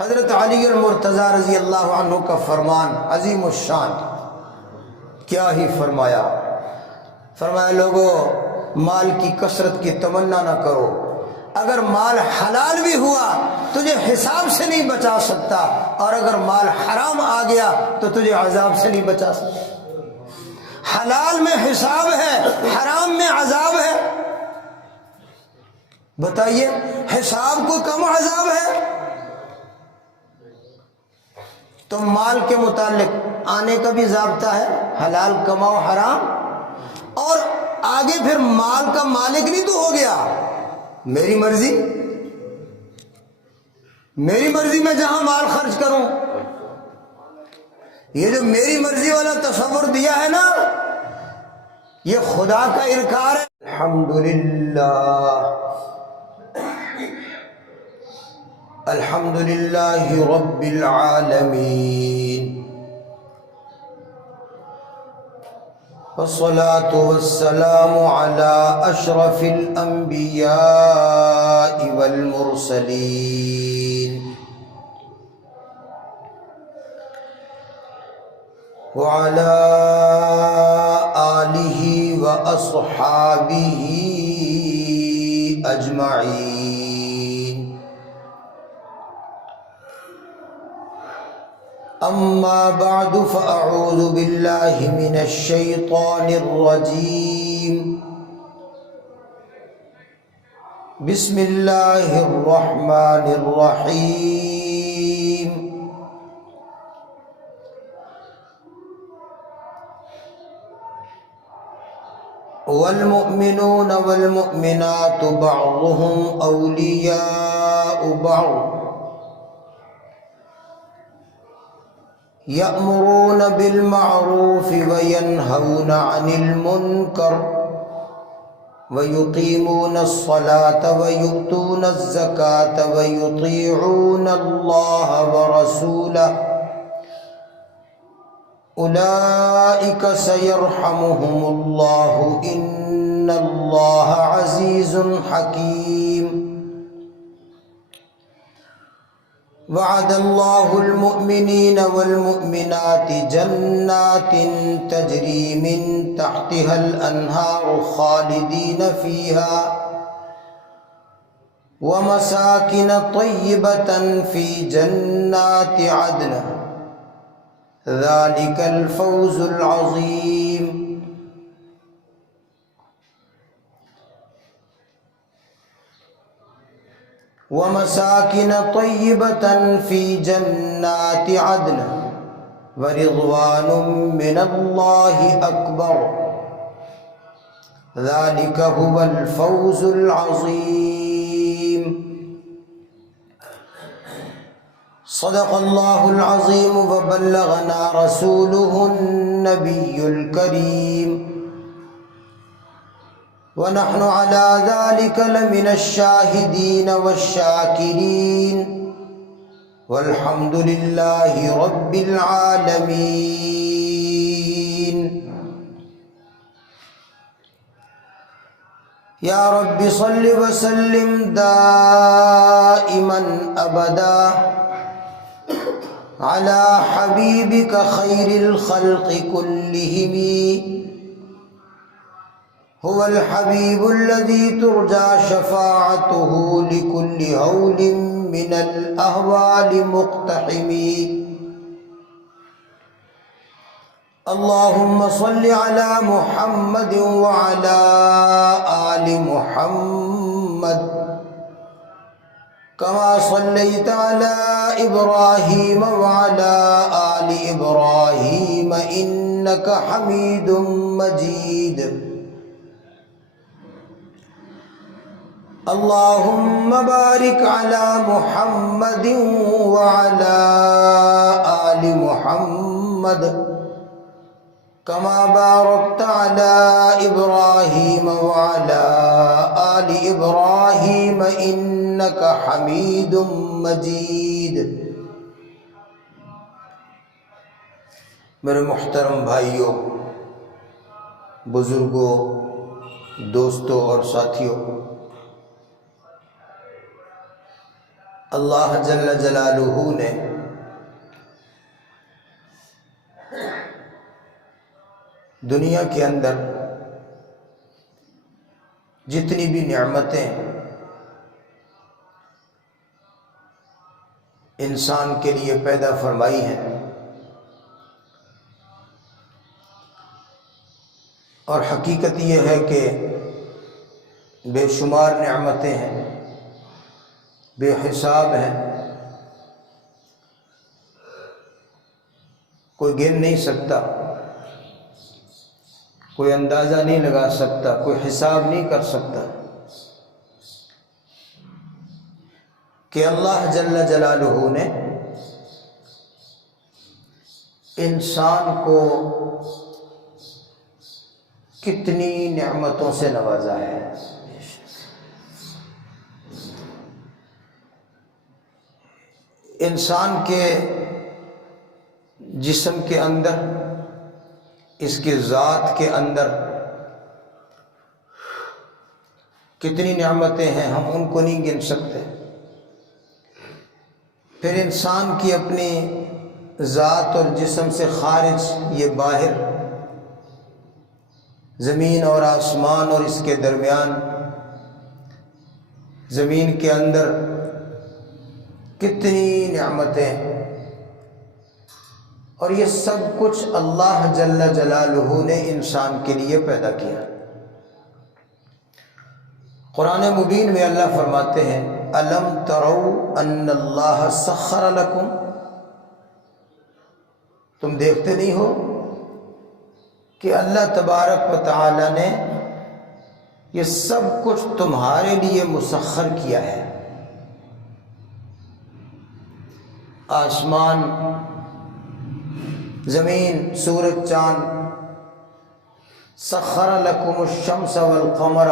حضرت علی المرتضیٰ رضی اللہ عنہ کا فرمان عظیم الشان، کیا ہی فرمایا، فرمایا لوگو مال کی کثرت کی تمنا نہ کرو، اگر مال حلال بھی ہوا تجھے حساب سے نہیں بچا سکتا، اور اگر مال حرام آ گیا تو تجھے عذاب سے نہیں بچا سکتا۔ حلال میں حساب ہے، حرام میں عذاب ہے، بتائیے حساب کو کم عذاب ہے؟ تو مال کے متعلق آنے کا بھی ضابطہ ہے، حلال کماؤ حرام، اور آگے پھر مال کا مالک نہیں تو ہو گیا، میری مرضی، میری مرضی میں جہاں مال خرچ کروں۔ یہ جو میری مرضی والا تصور دیا ہے نا، یہ خدا کا انکار ہے۔ الحمدللہ الحمدللہ رب العالمین، والصلاة والسلام على أشرف الأنبياء والمرسلين وعلى آله وأصحابه أجمعين، أما بعد فأعوذ بالله من الشيطان الرجيم، بسم الله الرحمن الرحيم، والمؤمنون والمؤمنات بعضهم أولياء بعض، يأمرون بالمعروف وينهون عن المنكر ويقيمون الصلاة ويؤتون الزكاة ويطيعون الله ورسوله، أولئك سيرحمهم الله إن الله عزيز حكيم، وعد الله المؤمنين والمؤمنات جنات تجري من تحتها الأنهار خالدين فيها، ومساكن طيبة في جنات عدن، ذلك الفوز العظيم۔ ومساكن طيبة في جنات عدن ورضوان من الله أكبر، ذلك هو الفوز العظيم۔ صدق الله العظيم وبلغنا رسوله النبي الكريم، ونحن على ذلك لمن الشاهدين والشاكرين، والحمد لله رب العالمين۔ يا رب صل وسلم دائما أبدا على حبيبك خير الخلق كلهم، هو الحبيب الذي ترجى شفاعته لكل هول من الأهوال مقتحم، اللهم صل على محمد وعلى آل محمد كما صليت على إبراهيم وعلى آل إبراهيم إنك حميد مجيد، اللهم بارك على محمد وعلى آل محمد كما باركت على إبراهيم وعلى آل إبراهيم إنك حميد مجيد۔ میرے محترم بھائیوں، بزرگوں، دوستوں اور ساتھیوں، اللہ جل جلالہ نے دنیا کے اندر جتنی بھی نعمتیں انسان کے لیے پیدا فرمائی ہیں اور حقیقت یہ ہے کہ بے شمار نعمتیں ہیں، بے حساب ہیں، کوئی گن نہیں سکتا، کوئی اندازہ نہیں لگا سکتا، کوئی حساب نہیں کر سکتا کہ اللہ جل جلالہ نے انسان کو کتنی نعمتوں سے نوازا ہے۔ انسان کے جسم کے اندر، اس کی ذات کے اندر کتنی نعمتیں ہیں، ہم ان کو نہیں گن سکتے۔ پھر انسان کی اپنی ذات اور جسم سے خارج، یہ باہر زمین اور آسمان اور اس کے درمیان، زمین کے اندر کتنی نعمتیں، اور یہ سب کچھ اللہ جل جلالہ نے انسان کے لیے پیدا کیا۔ قرآن مبین میں اللہ فرماتے ہیں الم تروا ان اللہ سخر لکم، تم دیکھتے نہیں ہو کہ اللہ تبارک و تعالی نے یہ سب کچھ تمہارے لیے مسخر کیا ہے۔ آسمان، زمین، سورج، چاند، سخر لکم الشمس والقمر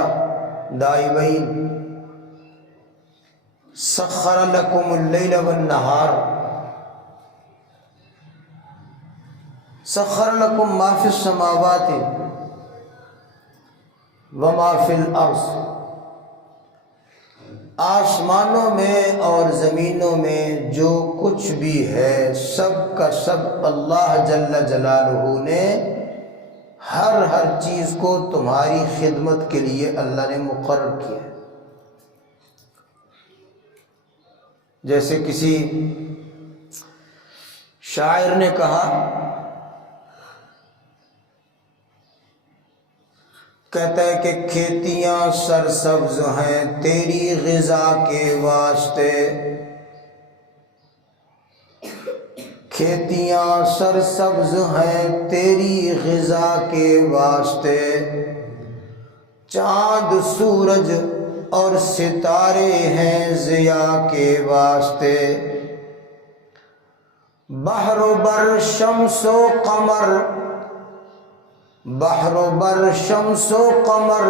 دائبین، سخر لکم اللیل والنہار، سخر لکم ما فی السماوات وما فی الارض، آسمانوں میں اور زمینوں میں جو کچھ بھی ہے سب کا سب اللہ جل جلالہ نے ہر چیز کو تمہاری خدمت کے لیے اللہ نے مقرر کیا ہے۔ جیسے کسی شاعر نے کہا، کہتا ہے کہ کھیتیاں سرسبز ہیں تیری غذا کے واسطے، کھیتیاں سرسبز ہیں تیری غذا کے واسطے، چاند سورج اور ستارے ہیں ضیاء کے واسطے، بحر و بر شمس و قمر، بحر و بر شمس و قمر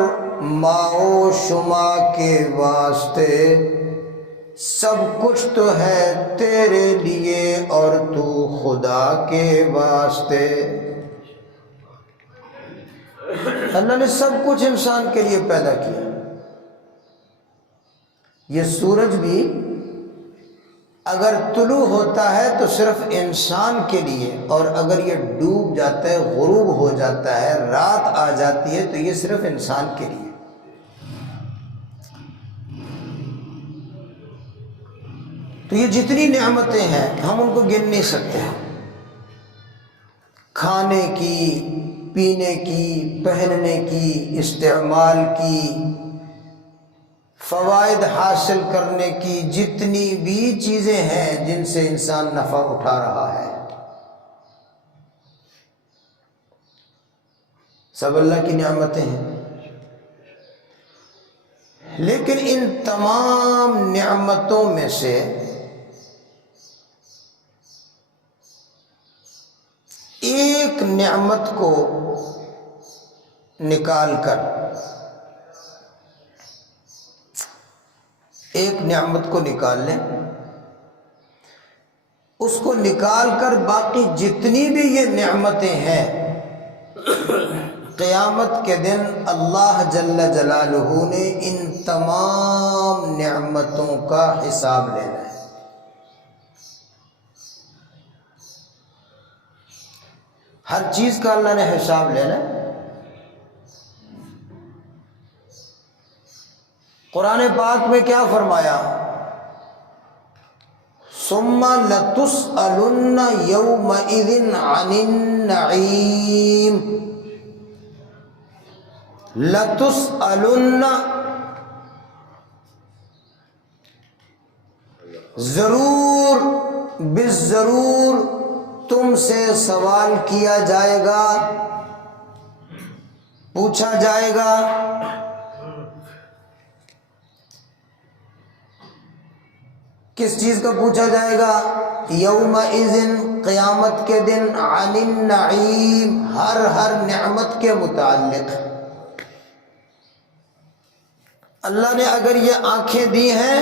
ماء و شما کے واسطے، سب کچھ تو ہے تیرے لیے اور تو خدا کے واسطے۔ اللہ نے سب کچھ انسان کے لیے پیدا کیا۔ یہ سورج بھی اگر طلوع ہوتا ہے تو صرف انسان کے لیے، اور اگر یہ ڈوب جاتا ہے، غروب ہو جاتا ہے، رات آ جاتی ہے تو یہ صرف انسان کے لیے۔ تو یہ جتنی نعمتیں ہیں ہم ان کو گن نہیں سکتے، کھانے کی، پینے کی، پہننے کی، استعمال کی، فوائد حاصل کرنے کی، جتنی بھی چیزیں ہیں جن سے انسان نفع اٹھا رہا ہے، سب اللہ کی نعمتیں ہیں۔ لیکن ان تمام نعمتوں میں سے ایک نعمت کو نکال کر، ایک نعمت کو نکال لیں، اس کو نکال کر باقی جتنی بھی یہ نعمتیں ہیں قیامت کے دن اللہ جل جلالہ نے ان تمام نعمتوں کا حساب لینا ہے۔ ہر چیز کا اللہ نے حساب لینا ہے۔ قرآن پاک میں کیا فرمایا؟ ثم لتسألن یومئذ عن النعیم، لتسألن، ضرور بالضرور تم سے سوال کیا جائے گا، پوچھا جائے گا۔ کس چیز کا پوچھا جائے گا؟ یومئذ، قیامت کے دن، عن النعیم، ہر نعمت کے متعلق۔ اللہ نے اگر یہ آنکھیں دی ہیں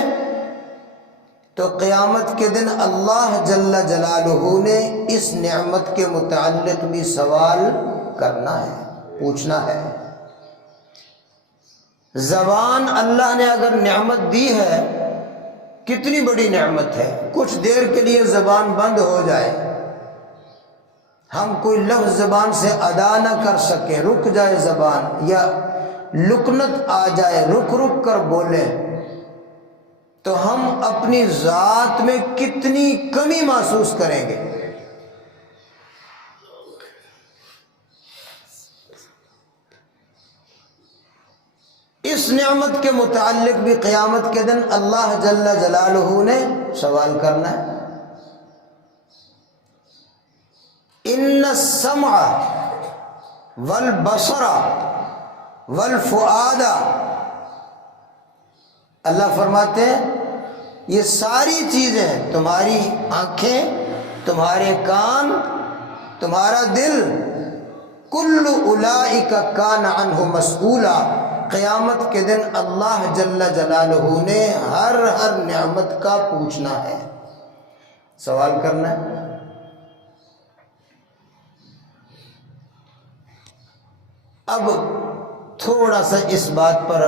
تو قیامت کے دن اللہ جل جلالہ نے اس نعمت کے متعلق بھی سوال کرنا ہے، پوچھنا ہے۔ زبان اللہ نے اگر نعمت دی ہے، کتنی بڑی نعمت ہے، کچھ دیر کے لیے زبان بند ہو جائے، ہم کوئی لفظ زبان سے ادا نہ کر سکیں، رک جائے زبان، یا لکنت آ جائے، رک رک کر بولیں، تو ہم اپنی ذات میں کتنی کمی محسوس کریں گے۔ اس نعمت کے متعلق بھی قیامت کے دن اللہ جل جلالہ نے سوال کرنا ہے۔ ان السمع والبصر والفؤاد، اللہ فرماتے ہیں یہ ساری چیزیں، تمہاری آنکھیں، تمہارے کان، تمہارا دل، کل اولئک کان عنہ مسئولا، قیامت کے دن اللہ جل جلالہ نے ہر نعمت کا پوچھنا ہے، سوال کرنا ہے۔ اب تھوڑا سا اس بات پر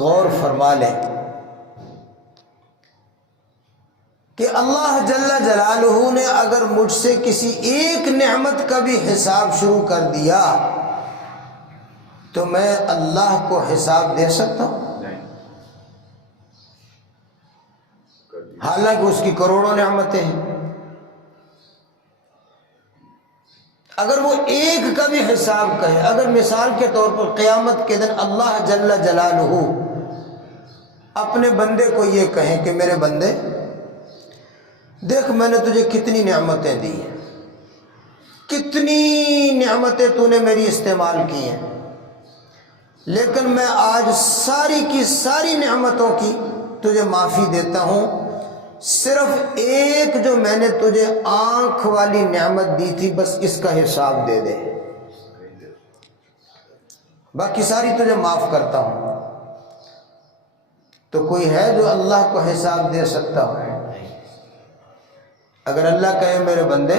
غور فرما لیں کہ اللہ جل جلالہ نے اگر مجھ سے کسی ایک نعمت کا بھی حساب شروع کر دیا تو میں اللہ کو حساب دے سکتا ہوں؟ حالانکہ اس کی کروڑوں نعمتیں ہیں۔ اگر وہ ایک کا بھی حساب کہے، اگر مثال کے طور پر قیامت کے دن اللہ جل جلالہ اپنے بندے کو یہ کہیں کہ میرے بندے دیکھ، میں نے تجھے کتنی نعمتیں دی ہیں، کتنی نعمتیں تو نے میری استعمال کی ہیں، لیکن میں آج ساری کی ساری نعمتوں کی تجھے معافی دیتا ہوں، صرف ایک جو میں نے تجھے آنکھ والی نعمت دی تھی بس اس کا حساب دے دے، باقی ساری تجھے معاف کرتا ہوں۔ تو کوئی ہے جو اللہ کو حساب دے سکتا ہو؟ اگر اللہ کہے میرے بندے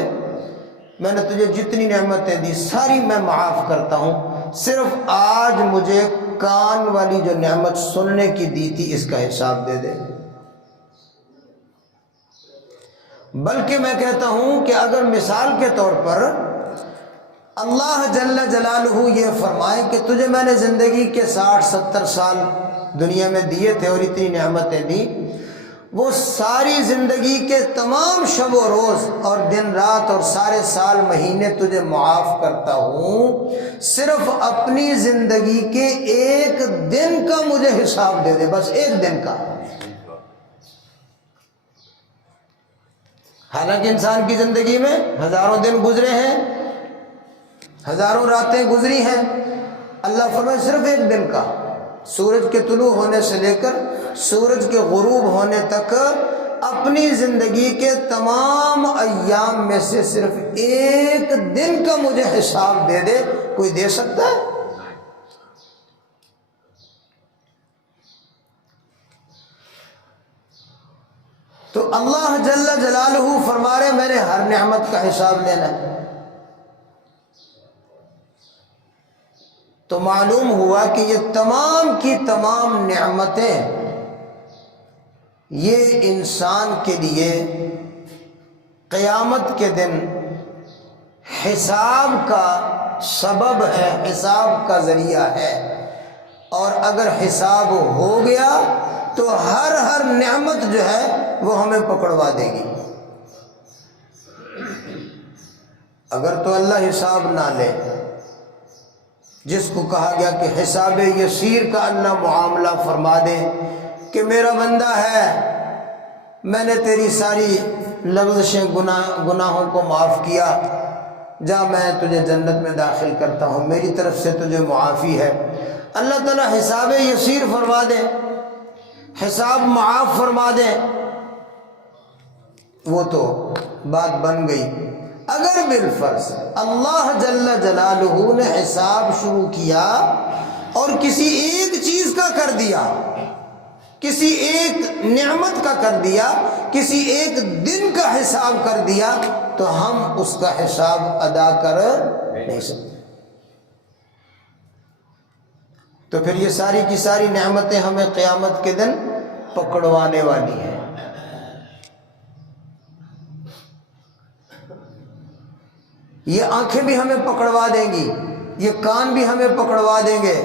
میں نے تجھے جتنی نعمتیں دی ساری میں معاف کرتا ہوں، صرف آج مجھے کان والی جو نعمت سننے کی دی تھی اس کا حساب دے دے۔ بلکہ میں کہتا ہوں کہ اگر مثال کے طور پر اللہ جل جلالہ یہ فرمائے کہ تجھے میں نے زندگی کے 60-70 سال دنیا میں دیے تھے اور اتنی نعمتیں دی، وہ ساری زندگی کے تمام شب و روز اور دن رات اور سارے سال مہینے تجھے معاف کرتا ہوں، صرف اپنی زندگی کے ایک دن کا مجھے حساب دے دے، بس ایک دن کا۔ حالانکہ انسان کی زندگی میں ہزاروں دن گزرے ہیں، ہزاروں راتیں گزری ہیں، اللہ فرمائے صرف ایک دن کا، سورج کے طلوع ہونے سے لے کر سورج کے غروب ہونے تک اپنی زندگی کے تمام ایام میں سے صرف ایک دن کا مجھے حساب دے دے، کوئی دے سکتا ہے؟ تو اللہ جل جلالہ فرما رہے میں نے ہر نعمت کا حساب لینا ہے۔ تو معلوم ہوا کہ یہ تمام کی تمام نعمتیں یہ انسان کے لیے قیامت کے دن حساب کا سبب ہے، حساب کا ذریعہ ہے، اور اگر حساب ہو گیا تو ہر نعمت جو ہے وہ ہمیں پکڑوا دے گی۔ اگر تو اللہ حساب نہ لے، جس کو کہا گیا کہ حساب یسیر کا اللہ معاملہ فرما دے کہ میرا بندہ ہے، میں نے تیری ساری لغزشیں گناہوں کو معاف کیا، جا میں تجھے جنت میں داخل کرتا ہوں، میری طرف سے تجھے معافی ہے۔ اللہ تعالیٰ حساب یسیر فرما دے، حساب معاف فرما دے، وہ تو بات بن گئی۔ اگر بالفرض اللہ جل جلالہ نے حساب شروع کیا اور کسی ایک چیز کا کر دیا، کسی ایک نعمت کا کر دیا، کسی ایک دن کا حساب کر دیا، تو ہم اس کا حساب ادا کر نہیں سکتے۔ تو پھر یہ ساری کی ساری نعمتیں ہمیں قیامت کے دن پکڑوانے والی ہیں۔ یہ آنکھیں بھی ہمیں پکڑوا دیں گی، یہ کان بھی ہمیں پکڑوا دیں گے،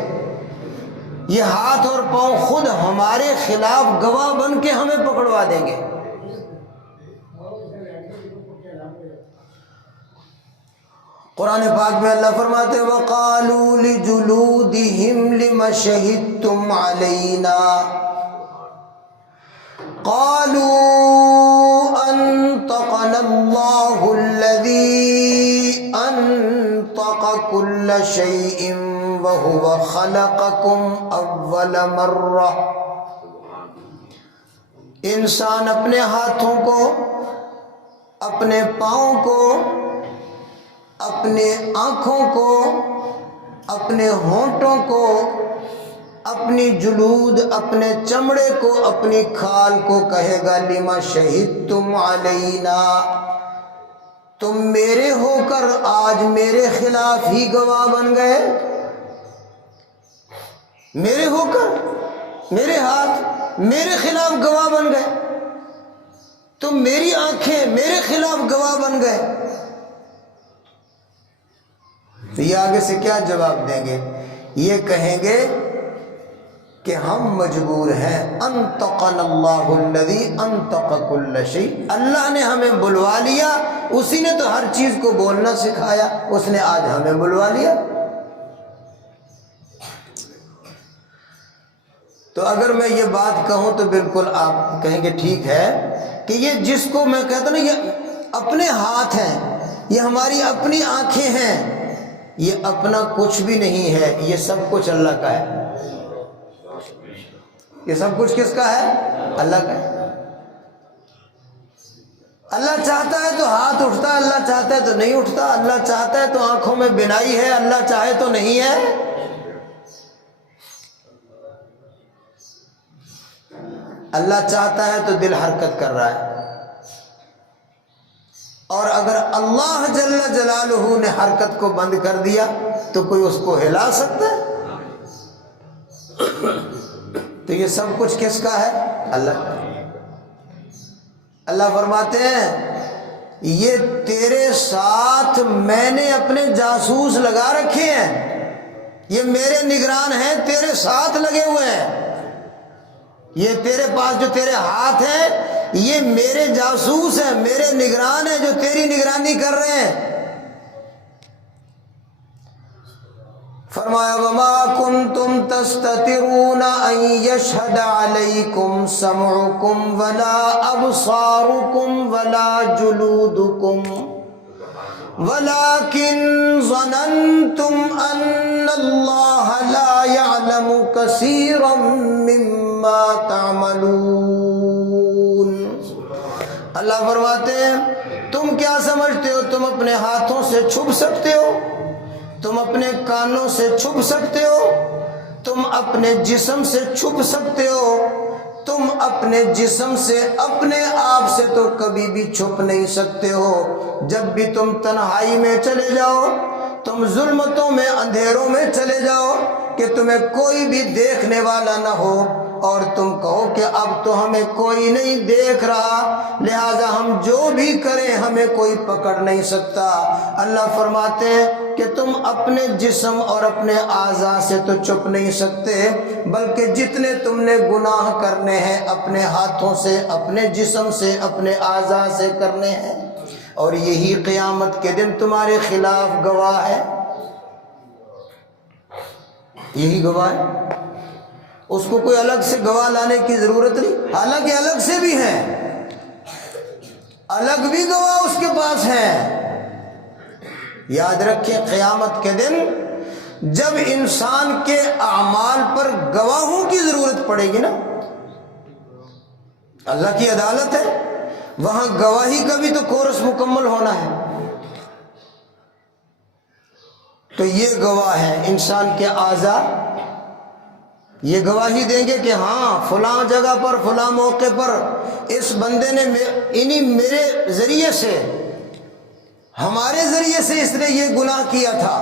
یہ ہاتھ اور پاؤں خود ہمارے خلاف گواہ بن کے ہمیں پکڑوا دیں گے۔ قرآن پاک میں اللہ فرماتے ہیں وَقَالُوا لِجُلُودِهِمْ لِمَ شَهِدتُّمْ عَلَيْنَا قَالُوا أَنطَقَنَا اللَّهُ الَّذِي أَنطَقَ كُلَّ شَيْءٍ وَهُوَ خَلَقَكُمْ أَوَّلَ مَرَّةٍ۔ انسان اپنے ہاتھوں کو، اپنے پاؤں کو، اپنے آنکھوں کو، اپنے ہونٹوں کو، اپنی جلود، اپنے چمڑے کو، اپنی کھال کو کہے گا لما شہدتم علینا، تم میرے ہو کر آج میرے خلاف ہی گواہ بن گئے، میرے ہو کر میرے ہاتھ میرے خلاف گواہ بن گئے، تم میری آنکھیں میرے خلاف گواہ بن گئے۔ تو یہ آگے سے کیا جواب دیں گے؟ یہ کہیں گے کہ ہم مجبور ہیں، انطقنا اللہ الذی انطق کل شیء، اللہ نے ہمیں بلوا لیا، اسی نے تو ہر چیز کو بولنا سکھایا، اس نے آج ہمیں بلوا لیا۔ تو اگر میں یہ بات کہوں تو بالکل آپ کہیں گے ٹھیک ہے کہ یہ جس کو میں کہتا ہوں نا یہ اپنے ہاتھ ہیں، یہ ہماری اپنی آنکھیں ہیں، یہ اپنا کچھ بھی نہیں ہے، یہ سب کچھ اللہ کا ہے۔ یہ سب کچھ کس کا ہے؟ اللہ کا ہے۔ اللہ چاہتا ہے تو ہاتھ اٹھتا ہے، اللہ چاہتا ہے تو نہیں اٹھتا، اللہ چاہتا ہے تو آنکھوں میں بینائی ہے، اللہ چاہے تو نہیں ہے۔ اللہ چاہتا ہے تو دل حرکت کر رہا ہے، اور اگر اللہ جل جلالہ نے حرکت کو بند کر دیا تو کوئی اس کو ہلا سکتا ہے؟ تو یہ سب کچھ کس کا ہے؟ اللہ کا۔ اللہ فرماتے ہیں یہ تیرے ساتھ میں نے اپنے جاسوس لگا رکھے ہیں، یہ میرے نگران ہیں، تیرے ساتھ لگے ہوئے ہیں، یہ تیرے پاس جو تیرے ہاتھ ہیں یہ میرے جاسوس ہیں، میرے نگران ہیں جو تیری نگرانی کر رہے ہیں۔ فرمایا وما کنتم تستترون ان یشہد علیکم سمعکم ولا ابصارکم ولا جلودکم ولكن ظننتم ان اللہ لا يعلم كثيرا مما تعملون۔ اللہ فرماتے ہیں تم کیا سمجھتے ہو تم اپنے ہاتھوں سے چھپ سکتے ہو، تم اپنے کانوں سے چھپ سکتے ہو، تم اپنے جسم سے چھپ سکتے ہو، تم اپنے جسم سے اپنے آپ سے تو کبھی بھی چھپ نہیں سکتے ہو۔ جب بھی تم تنہائی میں چلے جاؤ، تم ظلمتوں میں اندھیروں میں چلے جاؤ کہ تمہیں کوئی بھی دیکھنے والا نہ ہو، اور تم کہو کہ اب تو ہمیں کوئی نہیں دیکھ رہا، لہذا ہم جو بھی کریں ہمیں کوئی پکڑ نہیں سکتا۔ اللہ فرماتے ہیں کہ تم اپنے جسم اور اپنے اعضاء سے تو چھپ نہیں سکتے، بلکہ جتنے تم نے گناہ کرنے ہیں اپنے ہاتھوں سے، اپنے جسم سے، اپنے اعضاء سے کرنے ہیں، اور یہی قیامت کے دن تمہارے خلاف گواہ ہے۔ یہی گواہ ہے، اس کو کوئی الگ سے گواہ لانے کی ضرورت نہیں، حالانکہ الگ سے بھی ہیں، الگ بھی گواہ اس کے پاس ہیں۔ یاد رکھیں قیامت کے دن جب انسان کے اعمال پر گواہوں کی ضرورت پڑے گی نا، اللہ کی عدالت ہے، وہاں گواہی کا بھی تو کورس مکمل ہونا ہے۔ تو یہ گواہ ہے انسان کے اعضاء، یہ گواہی دیں گے کہ ہاں فلاں جگہ پر فلاں موقع پر اس بندے نے میرے ذریعے سے، ہمارے ذریعے سے اس نے یہ گناہ کیا تھا،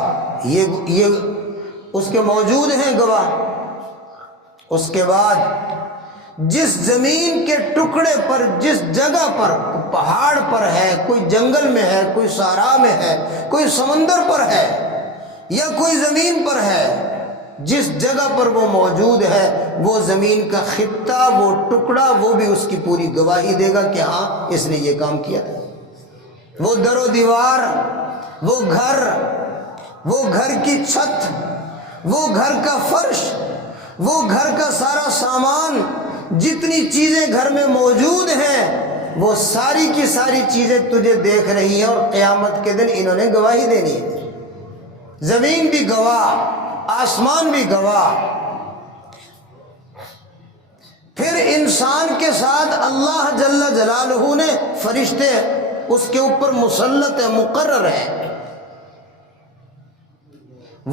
یہ اس کے موجود ہیں گواہ۔ اس کے بعد جس زمین کے ٹکڑے پر، جس جگہ پر، پہاڑ پر ہے، کوئی جنگل میں ہے، کوئی صحرا میں ہے، کوئی سمندر پر ہے یا کوئی زمین پر ہے، جس جگہ پر وہ موجود ہے وہ زمین کا خطہ، وہ ٹکڑا، وہ بھی اس کی پوری گواہی دے گا کہ ہاں اس نے یہ کام کیا تھا۔ وہ در و دیوار، وہ گھر کی چھت، وہ گھر کا فرش، وہ گھر کا سارا سامان، جتنی چیزیں گھر میں موجود ہیں وہ ساری کی ساری چیزیں تجھے دیکھ رہی ہیں، اور قیامت کے دن انہوں نے گواہی دینی ہے۔ زمین بھی گواہ، آسمان بھی گواہ۔ پھر انسان کے ساتھ اللہ جل جلالہ نے فرشتے اس کے اوپر مسلط ہیں، مقرر ہیں،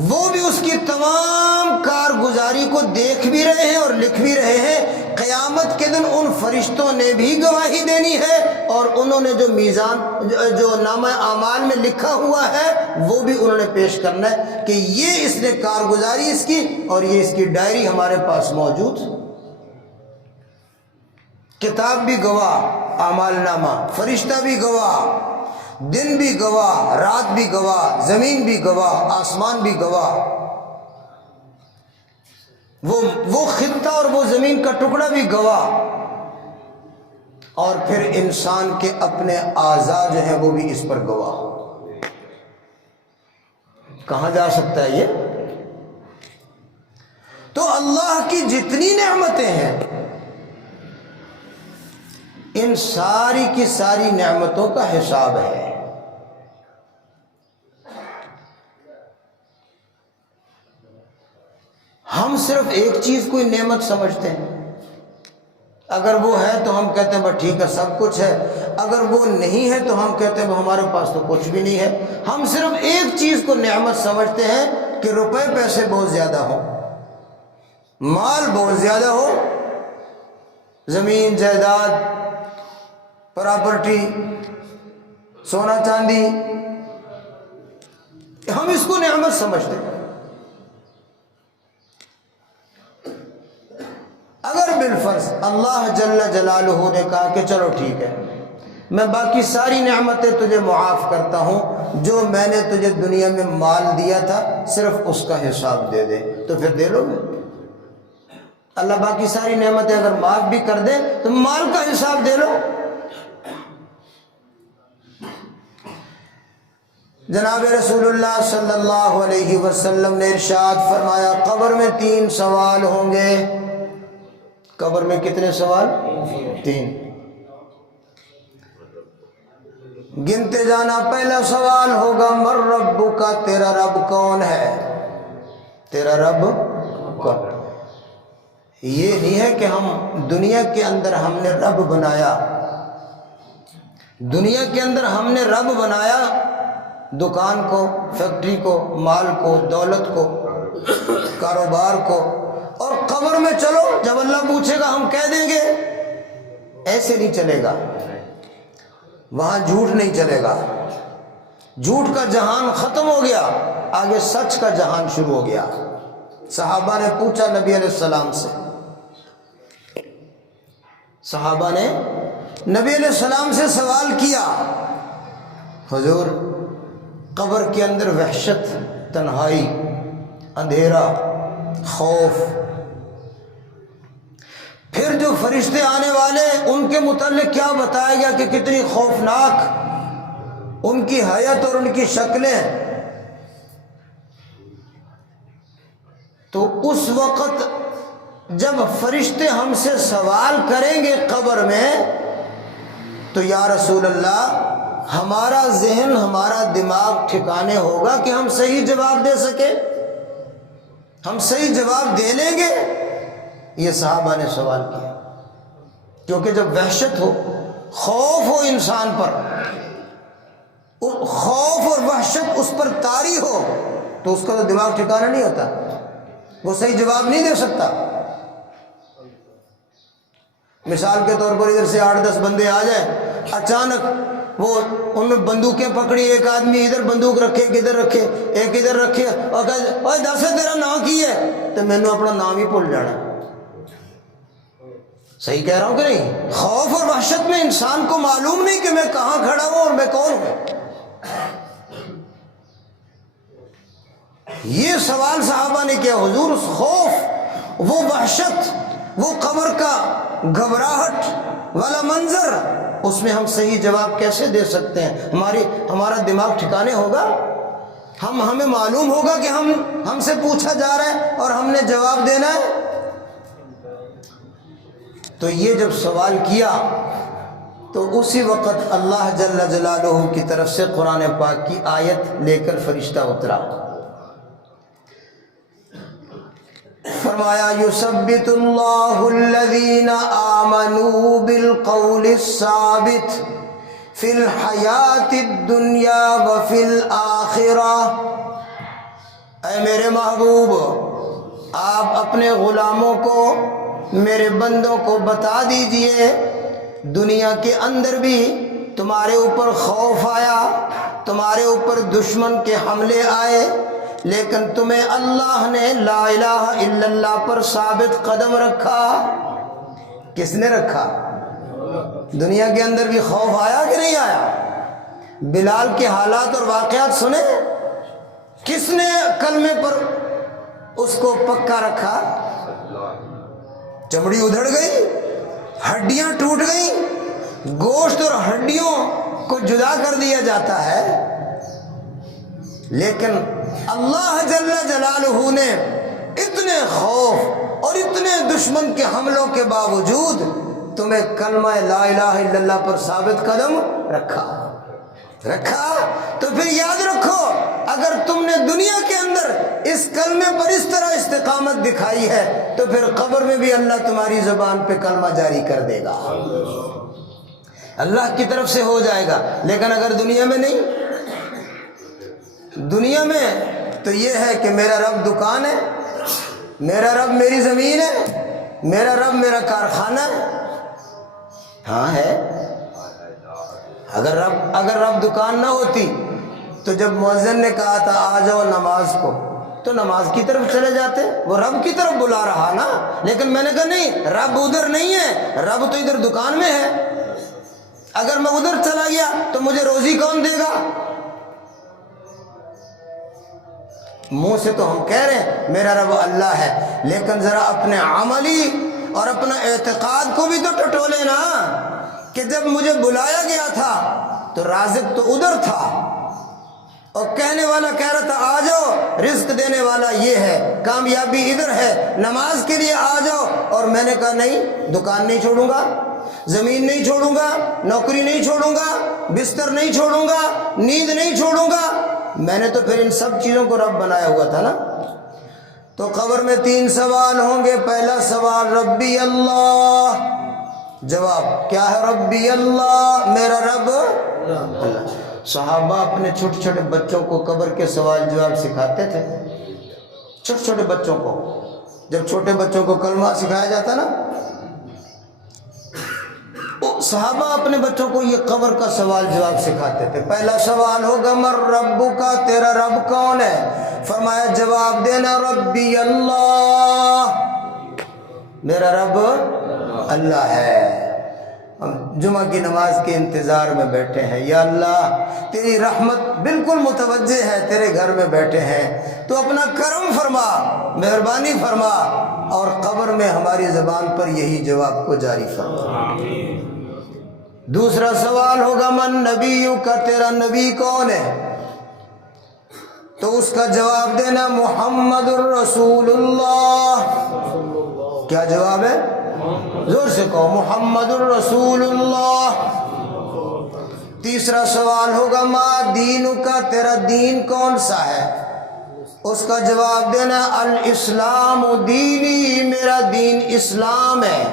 وہ بھی اس کی تمام کارگزاری کو دیکھ بھی رہے ہیں اور لکھ بھی رہے ہیں۔ قیامت کے دن ان فرشتوں نے بھی گواہی دینی ہے، اور انہوں نے جو میزان، جو نامہ اعمال میں لکھا ہوا ہے وہ بھی انہوں نے پیش کرنا ہے کہ یہ اس نے کارگزاری اس کی، اور یہ اس کی ڈائری ہمارے پاس موجود۔ کتاب بھی گواہ، اعمال نامہ، فرشتہ بھی گواہ، دن بھی گواہ، رات بھی گواہ، زمین بھی گواہ، آسمان بھی گواہ، وہ خطہ اور وہ زمین کا ٹکڑا بھی گواہ، اور پھر انسان کے اپنے اعضاء جو ہیں وہ بھی اس پر گواہ۔ کہاں جا سکتا ہے یہ؟ تو اللہ کی جتنی نعمتیں ہیں، ان ساری کی ساری نعمتوں کا حساب ہے۔ ہم صرف ایک چیز کوئی نعمت سمجھتے ہیں، اگر وہ ہے تو ہم کہتے ہیں بس ٹھیک ہے سب کچھ ہے، اگر وہ نہیں ہے تو ہم کہتے ہیں ہمارے پاس تو کچھ بھی نہیں ہے۔ ہم صرف ایک چیز کو نعمت سمجھتے ہیں کہ روپے پیسے بہت زیادہ ہوں، مال بہت زیادہ ہو، زمین جائیداد، پراپرٹی، سونا چاندی، ہم اس کو نعمت سمجھتے ہیں۔ اگر بالفرض اللہ جل جلالہ نے کہا کہ چلو ٹھیک ہے میں باقی ساری نعمتیں تجھے معاف کرتا ہوں، جو میں نے تجھے دنیا میں مال دیا تھا صرف اس کا حساب دے دے، تو پھر دے لو گے؟ اللہ باقی ساری نعمتیں اگر معاف بھی کر دے تو مال کا حساب دے لو۔ جناب رسول اللہ صلی اللہ علیہ وسلم نے ارشاد فرمایا قبر میں 3 سوال ہوں گے۔ قبر میں کتنے سوال؟ 3 گنتے جانا۔ پہلا سوال ہوگا من ربک، تیرا رب کون ہے؟ تیرا رب کون؟ یہ نہیں ہے کہ ہم دنیا کے اندر ہم نے رب بنایا، دنیا کے اندر ہم نے رب بنایا دکان کو، فیکٹری کو، مال کو، دولت کو، کاروبار کو، اور قبر میں چلو جب اللہ پوچھے گا ہم کہہ دیں گے۔ ایسے نہیں چلے گا، وہاں جھوٹ نہیں چلے گا، جھوٹ کا جہان ختم ہو گیا، آگے سچ کا جہان شروع ہو گیا۔ صحابہ نے پوچھا نبی علیہ السلام سے صحابہ نے نبی علیہ السلام سے سوال کیا، حضور قبر کے اندر وحشت، تنہائی، اندھیرا، خوف، پھر جو فرشتے آنے والے ان کے متعلق کیا بتایا گیا کہ کتنی خوفناک ان کی حیت اور ان کی شکلیں. تو اس وقت جب فرشتے ہم سے سوال کریں گے قبر میں تو یا رسول اللہ ہمارا ذہن، ہمارا دماغ ٹھکانے ہوگا کہ ہم صحیح جواب دے سکیں، ہم صحیح جواب دے لیں گے. یہ صحابہ نے سوال کیا، کیونکہ جب وحشت ہو، خوف ہو انسان پر، خوف اور وحشت اس پر طاری ہو تو اس کا تو دماغ ٹھکانا نہیں ہوتا، وہ صحیح جواب نہیں دے سکتا. مثال کے طور پر ادھر سے 8-10 بندے آ جائیں، اچانک وہ ان میں بندوقیں پکڑی، ایک آدمی ادھر بندوق رکھے، ایک ادھر رکھے، ایک ادھر رکھے، اور کہے اوے دس تیرا نام کی ہے، تو میں نے اپنا نام ہی بھول جانا. صحیح کہہ رہا ہوں کہ نہیں؟ خوف اور وحشت میں انسان کو معلوم نہیں کہ میں کہاں کھڑا ہوں اور میں کون ہوں. یہ سوال صحابہ نے کیا، حضور اس خوف، وہ وحشت، وہ قبر کا گھبراہٹ والا منظر، اس میں ہم صحیح جواب کیسے دے سکتے ہیں؟ ہمارا دماغ ٹھکانے ہوگا، ہمیں معلوم ہوگا کہ ہم سے پوچھا جا رہا ہے اور ہم نے جواب دینا ہے. تو یہ جب سوال کیا تو اسی وقت اللہ جل جلالہ کی طرف سے قرآن پاک کی آیت لے کر فرشتہ اترا. فرمایا یثبت اللہ الذین آمنوا بالقول الثابت فی الحیات الدنیا وفی الآخرہ. اے میرے محبوب، آپ اپنے غلاموں کو، میرے بندوں کو بتا دیجئے دنیا کے اندر بھی تمہارے اوپر خوف آیا، تمہارے اوپر دشمن کے حملے آئے، لیکن تمہیں اللہ نے لا الہ الا اللہ پر ثابت قدم رکھا. کس نے رکھا؟ دنیا کے اندر بھی خوف آیا کہ نہیں آیا؟ بلال کے حالات اور واقعات سنے، کس نے کلمے پر اس کو پکا رکھا؟ چمڑی ادھڑ گئی، ہڈیاں ٹوٹ گئیں، گوشت اور ہڈیوں کو جدا کر دیا جاتا ہے، لیکن اللہ جل جلالہ نے اتنے خوف اور اتنے دشمن کے حملوں کے باوجود تمہیں کلمہ لا الہ الا اللہ پر ثابت قدم رکھا. تو پھر یاد رکھو، اگر تم نے دنیا کے اندر اس کلمے پر اس طرح استقامت دکھائی ہے تو پھر قبر میں بھی اللہ تمہاری زبان پہ کلمہ جاری کر دے گا، اللہ کی طرف سے ہو جائے گا. لیکن اگر دنیا میں نہیں، دنیا میں تو یہ ہے کہ میرا رب دکان ہے، میرا رب میری زمین ہے، میرا رب میرا کارخانہ ہے. ہاں ہے، اگر رب دکان نہ ہوتی تو جب مؤذن نے کہا تھا آ جاؤ نماز کو تو نماز کی طرف چلے جاتے، وہ رب کی طرف بلا رہا نا. لیکن میں نے کہا نہیں، رب ادھر نہیں ہے، رب تو ادھر دکان میں ہے. اگر میں ادھر چلا گیا تو مجھے روزی کون دے گا؟ منہ سے تو ہم کہہ رہے ہیں میرا رب اللہ ہے، لیکن ذرا اپنے عملی اور اپنا اعتقاد کو بھی تو ٹٹولے نا، کہ جب مجھے بلایا گیا تھا تو رازق تو ادھر تھا اور کہنے والا کہہ رہا تھا آ جاؤ، رزق دینے والا یہ ہے، کامیابی ادھر ہے، نماز کے لیے آ جاؤ. اور میں نے کہا نہیں، دکان نہیں چھوڑوں گا، زمین نہیں چھوڑوں گا، نوکری نہیں چھوڑوں گا، بستر نہیں چھوڑوں گا، نیند نہیں چھوڑوں گا. میں نے تو پھر ان سب چیزوں کو رب بنایا ہوا تھا نا. تو قبر میں 3 سوال ہوں گے. پہلا سوال ربی اللہ، جواب کیا ہے؟ ربی اللہ، میرا رب اللہ. صحابہ اپنے چھوٹے چھوٹے بچوں کو قبر کے سوال جواب سکھاتے تھے. چھوٹے چھوٹے بچوں کو، جب چھوٹے بچوں کو کلمہ سکھایا جاتا نا، صحابہ اپنے بچوں کو یہ قبر کا سوال جواب سکھاتے تھے. پہلا سوال ہوگا مر ربو کا، تیرا رب کون ہے؟ فرمایا جواب دینا ربی اللہ، میرا رب اللہ ہے. ہم جمعہ کی نماز کے انتظار میں بیٹھے ہیں، یا اللہ تیری رحمت بالکل متوجہ ہے، تیرے گھر میں بیٹھے ہیں، تو اپنا کرم فرما، مہربانی فرما، اور قبر میں ہماری زبان پر یہی جواب کو جاری فرما۔ دوسرا سوال ہوگا من نبیوں کا، تیرا نبی کون ہے؟ تو اس کا جواب دینا محمد الرسول اللہ۔ کیا جواب ہے؟ زور سے کہو، محمد الرسول اللہ۔ تیسرا سوال ہوگا ما دینو کا، تیرا دین کون سا ہے؟ اس کا جواب دینا الاسلام دینی، میرا دین اسلام ہے،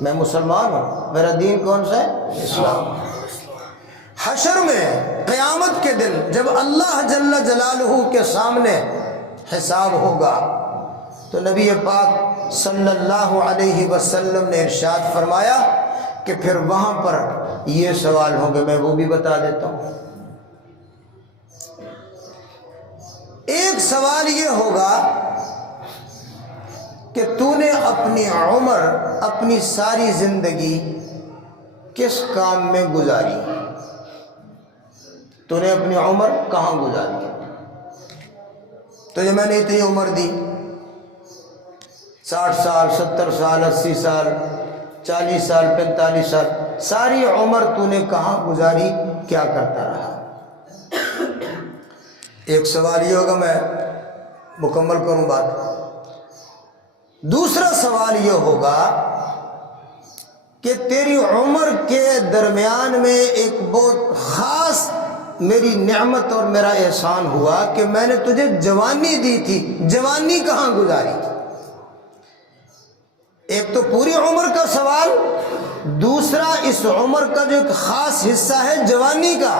میں مسلمان ہوں، میرا دین کون سا ہے؟ اسلام۔ حشر میں قیامت کے دن جب اللہ جل جلالہ کے سامنے حساب ہوگا تو نبی پاک صلی اللہ علیہ وسلم نے ارشاد فرمایا کہ پھر وہاں پر یہ سوال ہوں گے، میں وہ بھی بتا دیتا ہوں۔ ایک سوال یہ ہوگا کہ تو نے اپنی عمر، اپنی ساری زندگی کس کام میں گزاری؟ تو نے اپنی عمر کہاں گزاری؟ تجھے میں نے اتنی عمر دی، 60 سال، 70 سال، 80 سال، 40 سال، 45 سال، ساری عمر تو نے کہاں گزاری، کیا کرتا رہا؟ ایک سوال یہ ہوگا، میں مکمل کروں بات۔ دوسرا سوال یہ ہوگا کہ تیری عمر کے درمیان میں ایک بہت خاص میری نعمت اور میرا احسان ہوا کہ میں نے تجھے جوانی دی تھی، جوانی کہاں گزاری؟ ایک تو پوری عمر کا سوال، دوسرا اس عمر کا جو ایک خاص حصہ ہے جوانی کا۔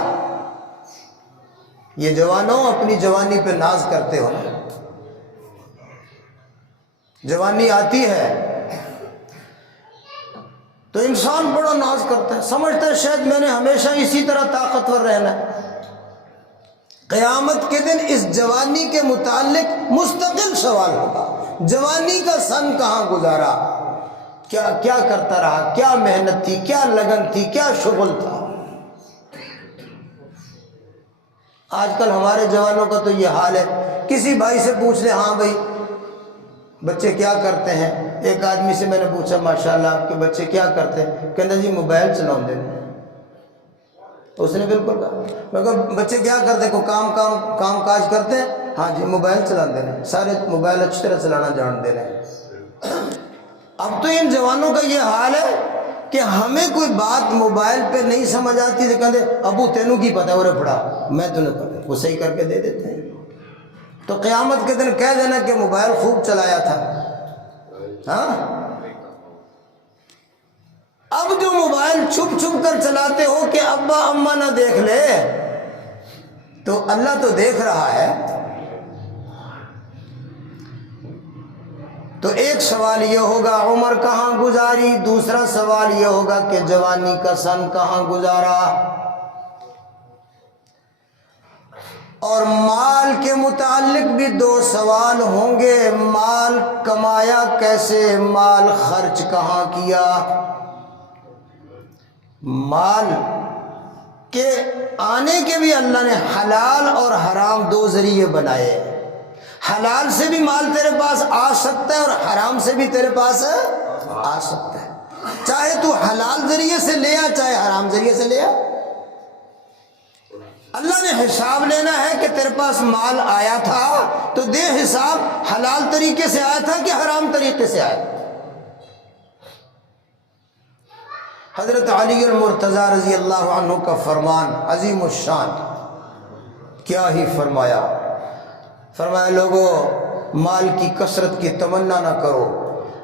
یہ جوانوں اپنی جوانی پہ ناز کرتے ہو نا، جوانی آتی ہے تو انسان بڑا ناز کرتا ہے، سمجھتا ہے شاید میں نے ہمیشہ اسی طرح طاقتور رہنا ہے۔ قیامت کے دن اس جوانی کے متعلق مستقل سوال ہوگا، جوانی کا سن کہاں گزارا، کیا کرتا رہا، کیا محنت تھی، کیا لگن تھی، کیا شغل تھا۔ آج کل ہمارے جوانوں کا تو یہ حال ہے، کسی بھائی سے پوچھ لے، ہاں بھائی بچے کیا کرتے ہیں؟ ایک آدمی سے میں نے پوچھا ماشاءاللہ آپ کے بچے کیا کرتے ہیں؟ کہنا جی موبائل چلاؤں دے۔ تو اس نے بالکل کہا، میں کہا بچے کیا کرتے ہیں؟ کوئی کام کاج کرتے ہیں؟ ہاں جی موبائل چلا دینے، سارے موبائل اچھی طرح چلانا جان دینے۔ اب تو ان جوانوں کا یہ حال ہے کہ ہمیں کوئی بات موبائل پہ نہیں سمجھ آتی تو کہتے ابو تینوں کی پتہ ہے، پڑھا میں تو نہیں پڑھا، وہ صحیح کر کے دے دیتے ہیں۔ تو قیامت کے دن کہہ دینا کہ موبائل خوب چلایا تھا۔ ہاں اب جو موبائل چھپ چھپ کر چلاتے ہو کہ ابا اماں نہ دیکھ لے، تو اللہ تو دیکھ رہا ہے۔ تو ایک سوال یہ ہوگا عمر کہاں گزاری، دوسرا سوال یہ ہوگا کہ جوانی کا سن کہاں گزارا، اور مال کے متعلق بھی دو سوال ہوں گے، مال کمایا کیسے، مال خرچ کہاں کیا۔ مال کے آنے کے بھی اللہ نے حلال اور حرام دو ذریعے بنائے، حلال سے بھی مال تیرے پاس آ سکتا ہے اور حرام سے بھی تیرے پاس آ سکتا ہے، چاہے تو حلال ذریعے سے لے آ چاہے حرام ذریعے سے لے آ۔ اللہ نے حساب لینا ہے کہ تیرے پاس مال آیا تھا تو دے حساب، حلال طریقے سے آیا تھا کہ حرام طریقے سے آیا۔ حضرت علی المرتضیٰ رضی اللہ عنہ کا فرمان عظیم الشان، کیا ہی فرمایا، فرمایا لوگوں مال کی کثرت کی تمنا نہ کرو،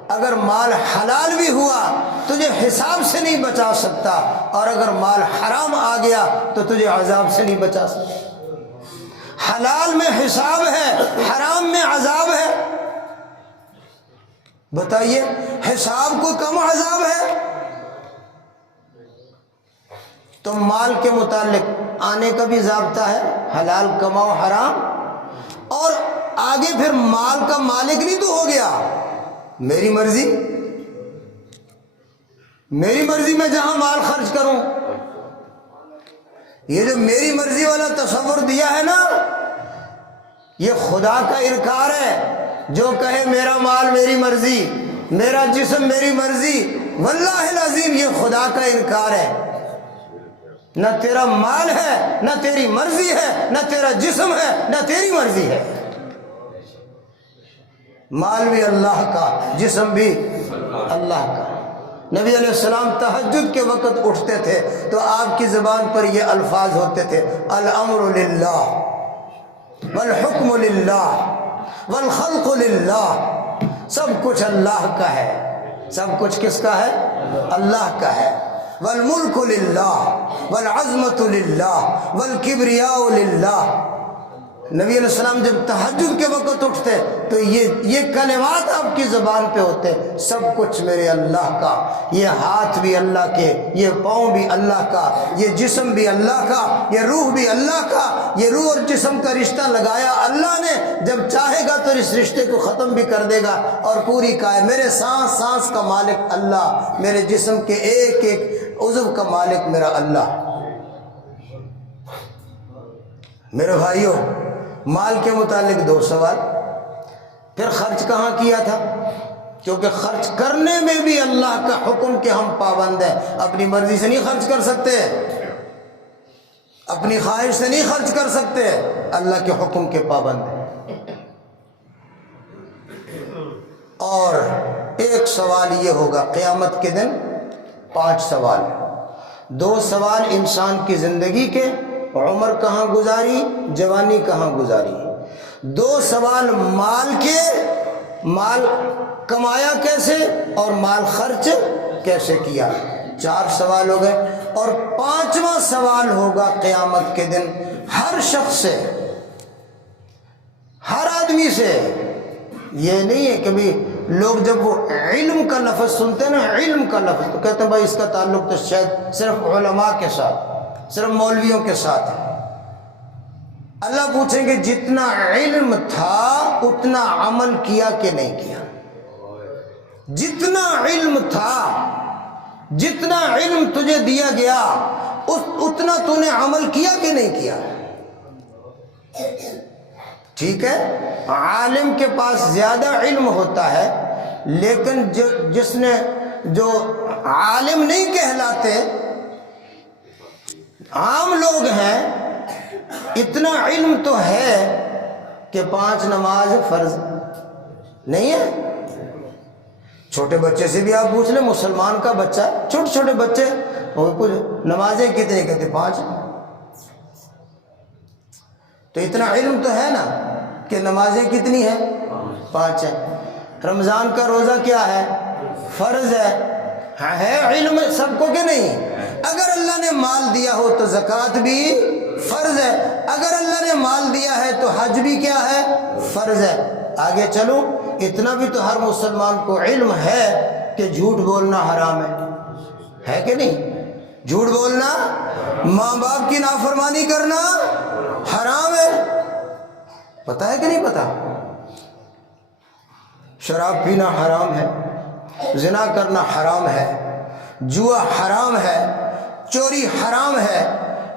اگر مال حلال بھی ہوا تجھے حساب سے نہیں بچا سکتا، اور اگر مال حرام آ گیا تو تجھے عذاب سے نہیں بچا سکتا۔ حلال میں حساب ہے، حرام میں عذاب ہے۔ بتائیے حساب کو کم عذاب ہے؟ تو مال کے متعلق آنے کا بھی ضابطہ ہے، حلال کماؤ حرام، اور آگے پھر مال کا مالک نہیں تو ہو گیا میری مرضی، میری مرضی میں جہاں مال خرچ کروں. یہ جو میری مرضی والا تصور دیا ہے نا، یہ خدا کا انکار ہے. جو کہے میرا مال میری مرضی، میرا جسم میری مرضی، واللہ العظیم یہ خدا کا انکار ہے. نہ تیرا مال ہے، نہ تیری مرضی ہے، نہ تیرا جسم ہے، نہ تیری مرضی ہے. مال بھی اللہ کا، جسم بھی اللہ کا. نبی علیہ السلام تہجد کے وقت اٹھتے تھے تو آپ کی زبان پر یہ الفاظ ہوتے تھے: الامر للہ والحکم للہ والخلق للہ. سب کچھ اللہ کا ہے. سب کچھ کس کا ہے؟ اللہ کا ہے. والملک للہ والعظمت للہ والکبریاء للہ. نبی علیہ السلام جب تہجد کے وقت اٹھتے تو یہ کلمات آپ کی زبان پہ ہوتے: سب کچھ میرے اللہ کا، یہ ہاتھ بھی اللہ کے، یہ پاؤں بھی اللہ کا، یہ جسم بھی اللہ کا، یہ روح بھی اللہ کا. یہ روح اور جسم کا رشتہ لگایا اللہ نے، جب چاہے گا تو اس رشتے کو ختم بھی کر دے گا اور پوری کائے. میرے سانس سانس کا مالک اللہ، میرے جسم کے ایک ایک عضو کا مالک میرا اللہ. میرے بھائیوں، مال کے متعلق 2 سوال. پھر خرچ کہاں کیا تھا؟ کیونکہ خرچ کرنے میں بھی اللہ کا حکم کہ ہم پابند ہیں. اپنی مرضی سے نہیں خرچ کر سکتے، اپنی خواہش سے نہیں خرچ کر سکتے، اللہ کے حکم کے پابند ہیں. اور ایک سوال یہ ہوگا قیامت کے دن، 5 سوال. 2 سوال انسان کی زندگی کے: عمر کہاں گزاری، جوانی کہاں گزاری. 2 سوال مال کے: مال کمایا کیسے اور مال خرچ کیسے کیا. 4 سوال ہو گئے. اور 5واں سوال ہوگا قیامت کے دن ہر شخص سے، ہر آدمی سے. یہ نہیں ہے کہ بھی لوگ جب وہ علم کا لفظ سنتے ہیں نا، علم کا لفظ، تو کہتے ہیں بھائی اس کا تعلق تو شاید صرف علماء کے ساتھ، صرف مولویوں کے ساتھ ہے. اللہ پوچھیں گے جتنا علم تھا اتنا عمل کیا کہ نہیں کیا. جتنا علم تھا، جتنا علم تجھے دیا گیا، اتنا تو نے عمل کیا کہ نہیں کیا. ٹھیک ہے، عالم کے پاس زیادہ علم ہوتا ہے، لیکن جو عالم نہیں کہلاتے، عام لوگ ہیں، اتنا علم تو ہے کہ 5 نماز فرض نہیں ہے. چھوٹے بچے سے بھی آپ پوچھ لیں، مسلمان کا بچہ، چھوٹے چھوٹے بچے، وہ کچھ نمازیں کتنی کہتے 5. تو اتنا علم تو ہے نا کہ نمازیں کتنی ہیں؟ 5 ہیں. رمضان کا روزہ کیا ہے؟ فرض ہے علم سب کو کہ نہیں؟ اگر اللہ نے مال دیا ہو تو زکوٰۃ بھی فرض ہے. اگر اللہ نے مال دیا ہے تو حج بھی کیا ہے؟ فرض ہے. آگے چلو، اتنا بھی تو ہر مسلمان کو علم ہے کہ جھوٹ بولنا حرام ہے کہ نہیں؟ جھوٹ بولنا، ماں باپ کی نافرمانی کرنا حرام ہے. پتہ ہے کہ نہیں پتہ؟ شراب پینا حرام ہے، زنا کرنا حرام ہے، جوا حرام ہے، چوری حرام ہے،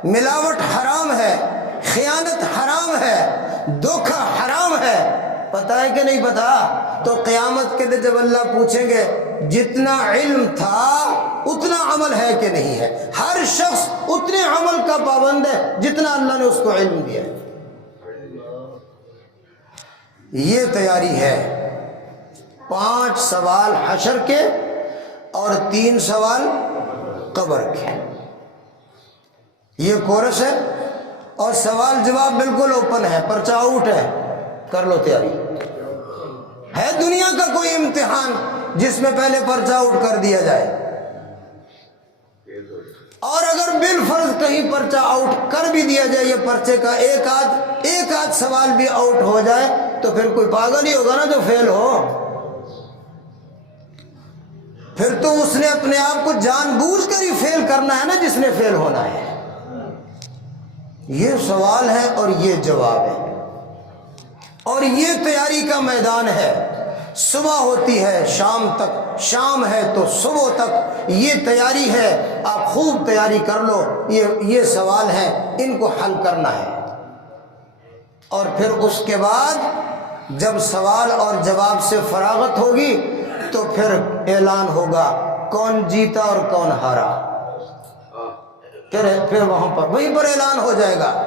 ملاوٹ حرام ہے، خیانت حرام ہے، دھوکہ حرام ہے. پتہ ہے کہ نہیں پتہ؟ تو قیامت کے دن جب اللہ پوچھیں گے جتنا علم تھا اتنا عمل ہے کہ نہیں ہے. ہر شخص اتنے عمل کا پابند ہے جتنا اللہ نے اس کو علم دیا. یہ تیاری ہے. 5 سوال حشر کے اور 3 سوال قبر کے. یہ کورس ہے اور سوال جواب بالکل اوپن ہے، پرچہ آؤٹ ہے، کر لو تیاری. ہے دنیا کا کوئی امتحان جس میں پہلے پرچہ آؤٹ کر دیا جائے؟ اور اگر بالفرض کہیں پرچہ آؤٹ کر بھی دیا جائے، یہ پرچے کا ایک آدھ سوال بھی آؤٹ ہو جائے تو پھر کوئی پاگل ہی ہوگا نا جو فیل ہو. پھر تو اس نے اپنے آپ کو جان بوجھ کر ہی فیل کرنا ہے نا جس نے فیل ہونا ہے. یہ سوال ہے اور یہ جواب ہے اور یہ تیاری کا میدان ہے. صبح ہوتی ہے شام تک، شام ہے تو صبح تک، یہ تیاری ہے، آپ خوب تیاری کر لو۔ یہ سوال ہیں، ان کو حل کرنا ہے۔ اور پھر اس کے بعد جب سوال اور جواب سے فراغت ہوگی تو پھر اعلان ہوگا کون جیتا اور کون ہارا۔ پھر وہاں پر وہیں پر اعلان ہو جائے گا۔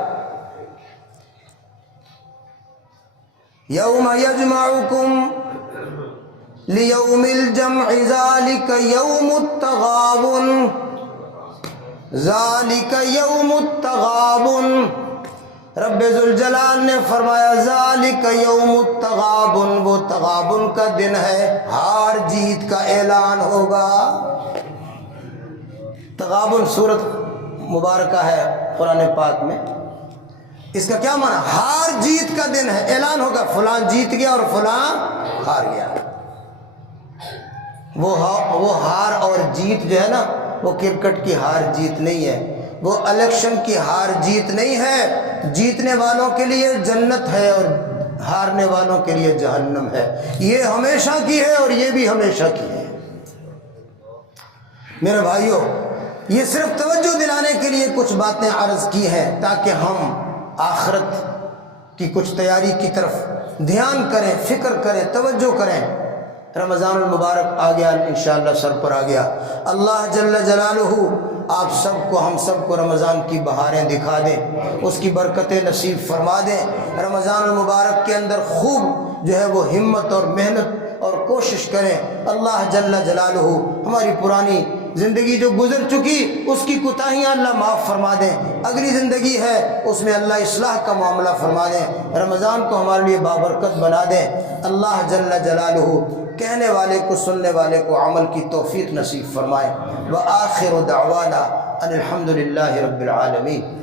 یوم یجمعکم لیوم الجمع ذالک یوم التغابن، ذالک یوم التغابن۔ رب ذوالجلال نے فرمایا ذالک یوم التغابن، وہ تغابن کا دن ہے، ہار جیت کا اعلان ہوگا۔ تغابن سورت مبارکہ ہے قرآن پاک میں، اس کا کیا معنی؟ ہار جیت کا دن ہے، اعلان ہوگا فلاں جیت گیا اور فلاں ہار گیا۔ وہ ہار اور جیت جو ہے نا، وہ کرکٹ کی ہار جیت نہیں ہے، وہ الیکشن کی ہار جیت نہیں ہے۔ جیتنے والوں کے لیے جنت ہے اور ہارنے والوں کے لیے جہنم ہے۔ یہ ہمیشہ کی ہے اور یہ بھی ہمیشہ کی ہے۔ میرے بھائیوں، یہ صرف توجہ دلانے کے لیے کچھ باتیں عرض کی ہیں تاکہ ہم آخرت کی کچھ تیاری کی طرف دھیان کریں، فکر کریں، توجہ کریں۔ رمضان المبارک آ گیا، انشاءاللہ سر پر آ گیا۔ اللہ جل جلالہ آپ سب کو، ہم سب کو رمضان کی بہاریں دکھا دیں، اس کی برکتیں نصیب فرما دیں۔ رمضان المبارک کے اندر خوب جو ہے وہ ہمت اور محنت اور کوشش کریں۔ اللہ جل جلالہ ہماری پرانی زندگی جو گزر چکی اس کی کوتاہیاں اللہ معاف فرما دیں، اگلی زندگی ہے اس میں اللہ اصلاح کا معاملہ فرما دیں، رمضان کو ہمارے لیے بابرکت بنا دیں۔ اللہ جل جلالہ کہنے والے کو، سننے والے کو عمل کی توفیق نصیب فرمائے۔ وآخر دعوانا ان الحمد للہ رب العالمین۔